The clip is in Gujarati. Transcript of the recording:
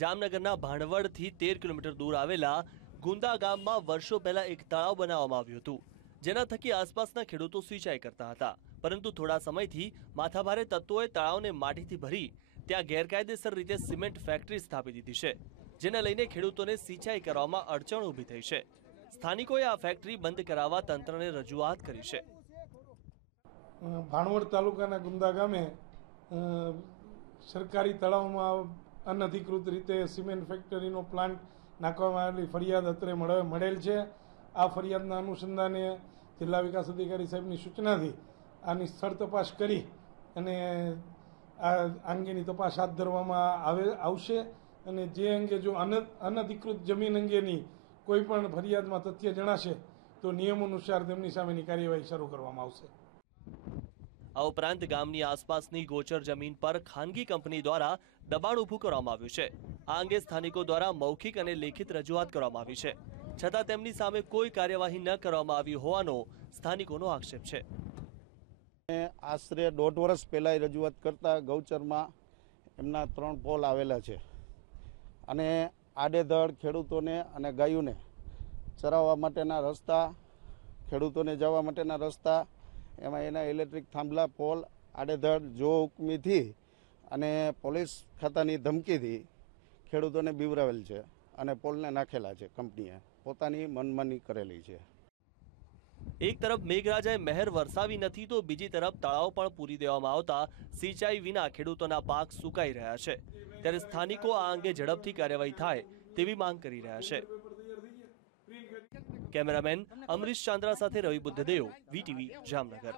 જામનગરના ભાણવડથી તેર કિલોમીટર દૂર આવેલા ગુંદા ગામમાં વર્ષો પહેલા એક તળાવ બનાવવામાં આવ્યું હતું, જેના થકી આસપાસના ખેડૂતો સિંચાઈ કરતા હતા. પરંતુ થોડા સમયથી માથાભારે તત્વોએ તળાવને માટીથી ભરી ત્યાં ગેરકાયદેસર રીતે સિમેન્ટ ફેક્ટરી સ્થાપી દીધી છે, જેને લઈને ખેડૂતોને સિંચાઈ કરવામાં અડચણ ઊભી થઈ છે. સ્થાનિકોએ આ ફેક્ટરી બંધ કરાવવા તંત્રને રજૂઆત કરી છે. ભાણવડ તાલુકાના ગુંદા ગામે સરકારી તળાવમાં અનધિકૃત રીતે સિમેન્ટ ફેક્ટરીનો પ્લાન્ટ નાખવામાં આવેલી ફરિયાદ અત્રે મળે- મળેલ છે. આ ફરિયાદના અનુસંધાને જિલ્લા વિકાસ અધિકારી સાહેબની સૂચનાથી આની સ્થળ તપાસ કરી અને આ અંગેની તપાસ હાથ ધરવામાં આવે આવશે અને જે અંગે જો અન- અનધિકૃત જમીન અંગેની કોઈ પણ ફરિયાદમાં તથ્ય જણાશે તો નિયમ અનુસાર તેમની સામેની કાર્યવાહી શરૂ કરવામાં આવશે. આ ઉપરાંત ગામની આસપાસની ગોચર જમીન પર ખાનગી કંપની દ્વારા દબાણ ઊભું કરવામાં આવ્યું છે. આ અંગે સ્થાનિકો દ્વારા મૌખિક અને લેખિત રજૂઆત કરવામાં આવી છે. છતાં તેમની સામે કોઈ કાર્યવાહી ન કરવામાં આવી હોવાનો સ્થાનિકોનો આક્ષેપ છે. આશરે દોઢ વર્ષ પહેલાં રજૂઆત કરતા ગૌચરમાં એમના ત્રણ પોલ આવેલા છે. અને આડેધડ ખેડૂતોને અને ગાયોને ચરાવવા માટેના રસ્તા, ખેડૂતોને જવા માટેના રસ્તા એમાં એના ઇલેક્ટ્રિક થાંભલા, પોલ, આડેધડ, જો હુકમીથી અને પોલીસ ખાતાની ધમકીથી ખેડૂતોને બીવરાવેલ છે અને પોલને નાખેલા છે કંપનીએ. પોતાની મનમાની કરેલી છે. એક તરફ મેઘરાજાએ મહેર વરસાવી નથી તો બીજી તરફ તળાવ પણ પૂરી દેવામાં આવતા સિંચાઈ વિના ખેડૂતોના પાક સુકાઈ રહ્યા છે. ત્યારે સ્થાનિકો આ અંગે ઝડપથી કાર્યવાહી થાય તેવી માંગ કરી રહ્યા છે. કેમેરામેન અમરીશ ચાંદ્રા સાથે રવિ બુદ્ધદેવ વીટીવી જામનગર.